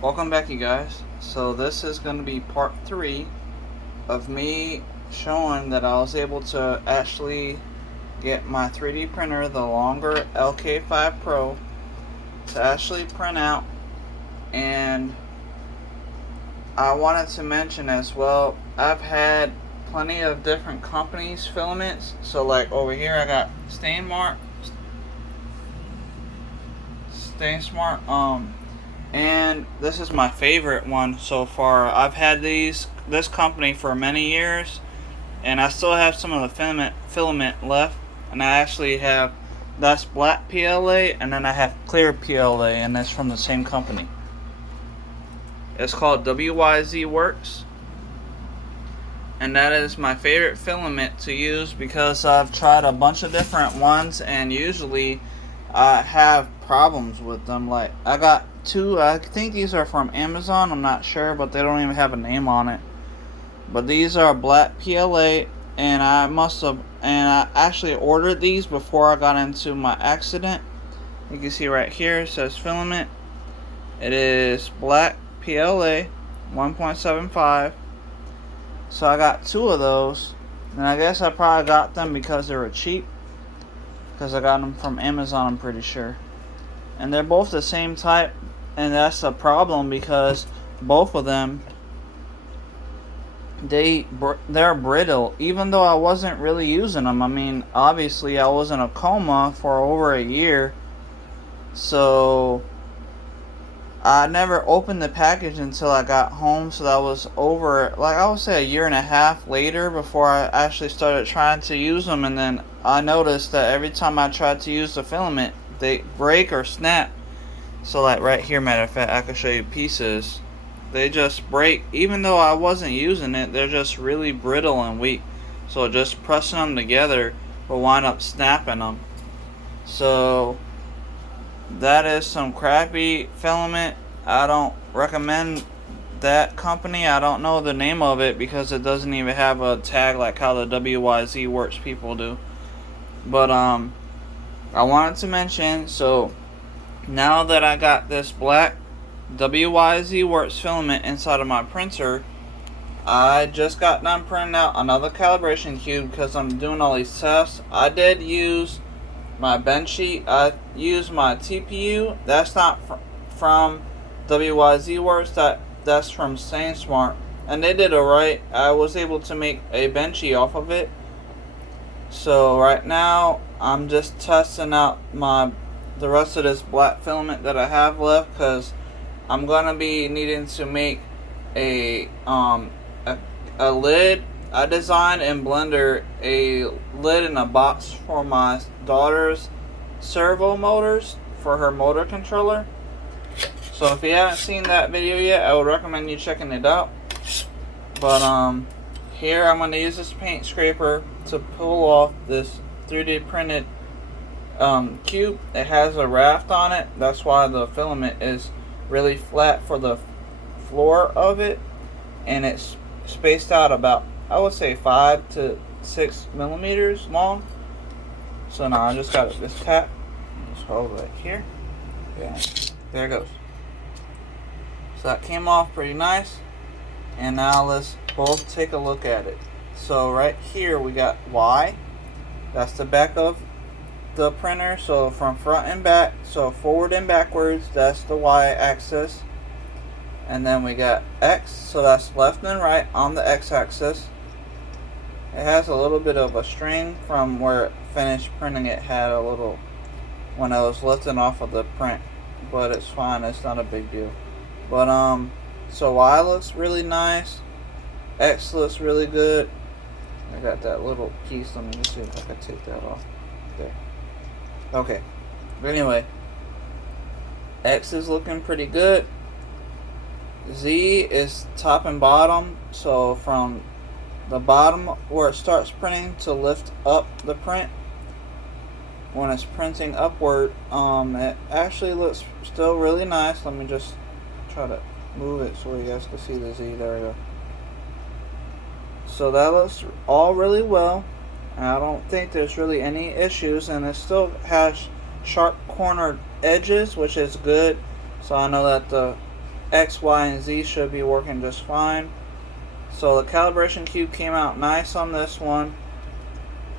Welcome back, you guys. So this is going to be part 3 of me showing that I was able to actually get my 3D printer, the longer LK5 Pro, to actually print out. And I wanted to mention as well, I've had plenty of different companies' filaments. So like over here I got Stain Smart, and this is my favorite one so far. I've had this company for many years, and I still have some of the filament left. And I actually have that's black PLA, and then I have clear PLA, and that's from the same company. It's called wyzworks, and that is my favorite filament to use because I've tried a bunch of different ones, and usually I have problems with them. Like I got two, I think these are from Amazon, I'm not sure, but they don't even have a name on it. But these are black PLA, and I actually ordered these before I got into my accident. You can see right here it says filament. It is black PLA 1.75. So I got two of those, and I guess I probably got them because they were cheap, because I got them from Amazon, I'm pretty sure. And they're both the same type, and that's a problem because both of them, they're brittle, even though I wasn't really using them. I mean, obviously I was in a coma for over a year, so I never opened the package until I got home. So that was over, like I would say, a year and a half later before I actually started trying to use them. And then I noticed that every time I tried to use the filament, they break or snap. So like right here, matter of fact, I can show you pieces. They just break. Even though I wasn't using it, they're just really brittle and weak. So just pressing them together will wind up snapping them. So that is some crappy filament. I don't recommend that company. I don't know the name of it because it doesn't even have a tag like how the wyzworks people do. But I wanted to mention, so now that I got this black wyzworks filament inside of my printer, I just got done printing out another calibration cube because I'm doing all these tests. I did use my bench sheet. I used my TPU. That's not from wyzworks. That's from Stain Smart, and they did alright. I was able to make a benchy off of it. So right now I'm just testing out the rest of this black filament that I have left, because I'm gonna be needing to make a lid. I designed in Blender a lid in a box for my daughter's servo motors for her motor controller. So if you haven't seen that video yet, I would recommend you checking it out. But here I'm going to use this paint scraper to pull off this 3D printed cube. It has a raft on it. That's why the filament is really flat for the floor of it, and it's spaced out about, I would say, 5 to 6 millimeters long. So now I just got this tap. Just hold it right here. Yeah, there it goes. So that came off pretty nice. And now let's both take a look at it. So right here we got Y. That's the back of the printer. So from front and back, so forward and backwards, that's the Y axis. And then we got X, so that's left and right on the X axis. It has a little bit of a string from where it finished printing. It had a little when I was lifting off of the print, but it's fine, it's not a big deal. But so Y looks really nice, X looks really good. I got that little piece, let me just see if I can take that off. There. Okay. But anyway, X is looking pretty good. Z is top and bottom, so from the bottom where it starts printing to lift up the print, when it's printing upward, it actually looks still really nice. Let me just try to move it so you guys can see the Z. There we go. So that looks all really well. I don't think there's really any issues, and it still has sharp cornered edges, which is good. So I know that the X, Y, and Z should be working just fine. So the calibration cube came out nice on this one.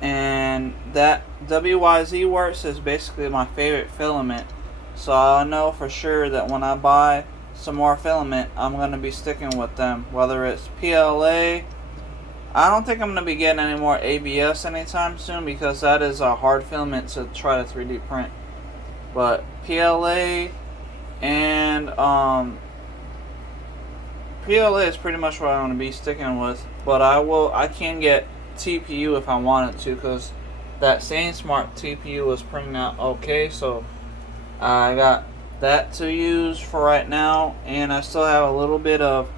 And that wyzworks is basically my favorite filament. So I know for sure that when I buy some more filament, I'm going to be sticking with them. Whether it's PLA, I don't think I'm going to be getting any more ABS anytime soon because that is a hard filament to try to 3D print. But PLA and PLA is pretty much what I'm going to be sticking with. But I can get TPU if I wanted to, because that same smart TPU was printing out okay. So I got that to use for right now, and I still have a little bit of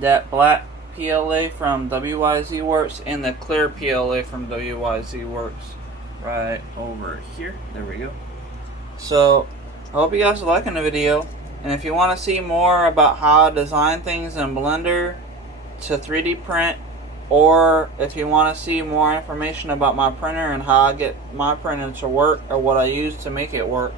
that black PLA from wyzworks and the clear PLA from wyzworks right over here. There we go. So I hope you guys are liking the video, and if you want to see more about how I design things in Blender to 3D print, or if you want to see more information about my printer and how I get my printer to work or what I use to make it work,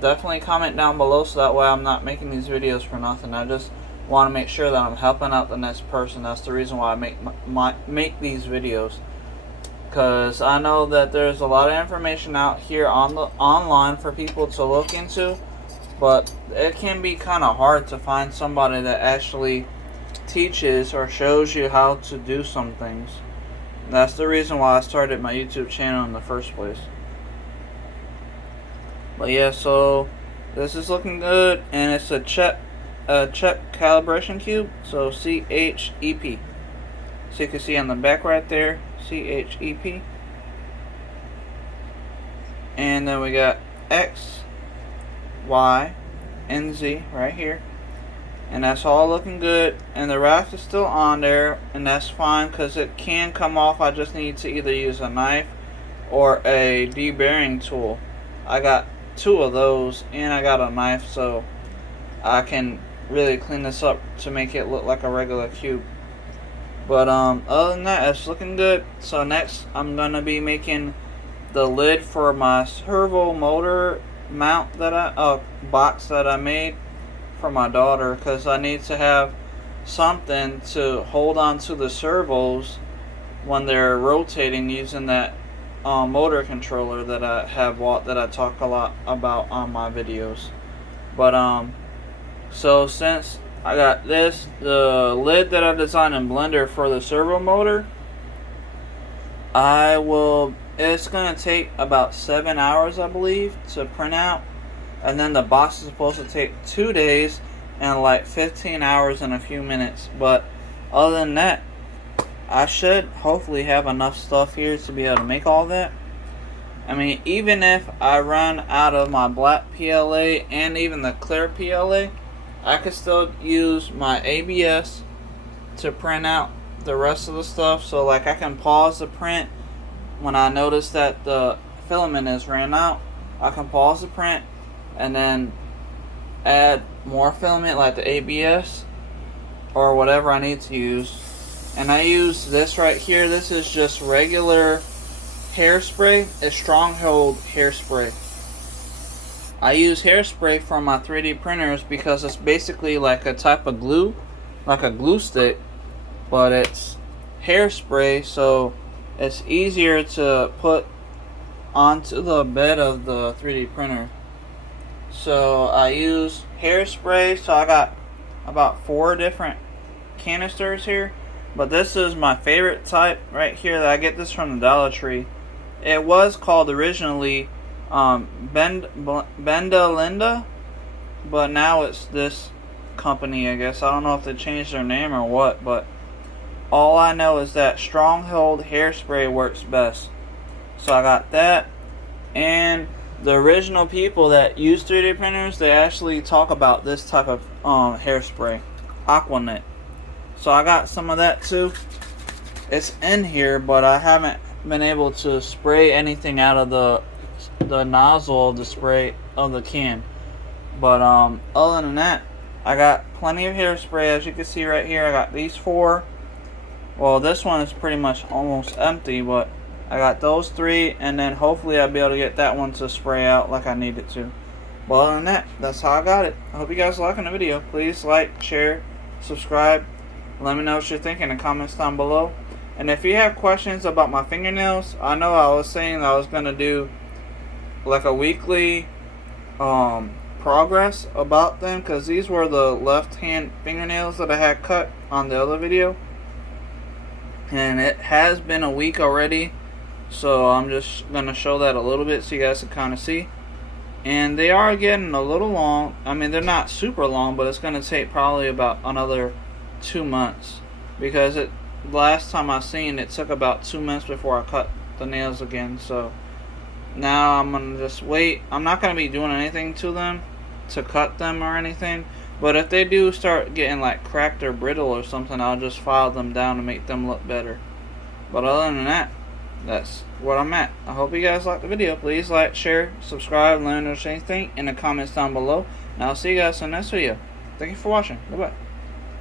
definitely comment down below so that way I'm not making these videos for nothing. I just want to make sure that I'm helping out the next person. That's the reason why I make these videos, because I know that there's a lot of information out here online for people to look into, but it can be kind of hard to find somebody that actually teaches or shows you how to do some things. That's the reason why I started my YouTube channel in the first place. But yeah, so this is looking good, and it's a check calibration cube, so CHEP. So you can see on the back right there, CHEP. And then we got X, Y, and Z right here. And that's all looking good, and the raft is still on there, and that's fine because it can come off. I just need to either use a knife or a deburring tool. I got 2 of those, and I got a knife, so I can really clean this up to make it look like a regular cube. But other than that, it's looking good. So next I'm gonna be making the lid for my servo motor mount that box that I made for my daughter, because I need to have something to hold on to the servos when they're rotating using that motor controller that I have bought, that I talk a lot about on my videos. But so since I got this, the lid that I designed in Blender for the servo motor, it's gonna take about 7 hours, I believe, to print out. And then the box is supposed to take 2 days and like 15 hours and a few minutes. But other than that, I should hopefully have enough stuff here to be able to make all that. I mean, even if I run out of my black PLA and even the clear PLA, I could still use my ABS to print out the rest of the stuff. So like I can pause the print when I notice that the filament is ran out. I can pause the print and then add more filament like the ABS or whatever I need to use. And I use this right here. This is just regular hairspray. It's Stronghold hairspray. I use hairspray for my 3D printers because it's basically like a type of glue, like a glue stick, but it's hairspray, so it's easier to put onto the bed of the 3D printer. So I use hairspray. So I got about 4 different canisters here, but this is my favorite type right here. That I get this from the Dollar Tree. It was called originally Bendalinda, but now it's this company, I guess. I don't know if they changed their name or what, but all I know is that Stronghold hairspray works best. So I got that, and the original people that use 3D printers, they actually talk about this type of hairspray, Aquanet. So I got some of that too. It's in here, but I haven't been able to spray anything out of the nozzle of the spray of the can. But other than that, I got plenty of hairspray. As you can see right here, I got these 4. Well, this one is pretty much almost empty, but I got those 3, and then hopefully I'll be able to get that one to spray out like I need it to. But other than that, that's how I got it. I hope you guys are liking the video. Please like, share, subscribe. Let me know what you're thinking in the comments down below. And if you have questions about my fingernails, I know I was saying I was going to do like a weekly progress about them, because these were the left hand fingernails that I had cut on the other video. And it has been a week already, so I'm just going to show that a little bit so you guys can kind of see. And they are getting a little long. I mean, they're not super long, but it's going to take probably about another 2 months, because last time I seen it took about 2 months before I cut the nails again. So now I'm gonna just wait. I'm not gonna be doing anything to them to cut them or anything, but if they do start getting like cracked or brittle or something, I'll just file them down to make them look better. But other than that, that's what I'm at. I hope you guys liked the video. Please like, share, subscribe, let me know anything in the comments down below, and I'll see you guys in the next video. Thank you for watching. Bye bye.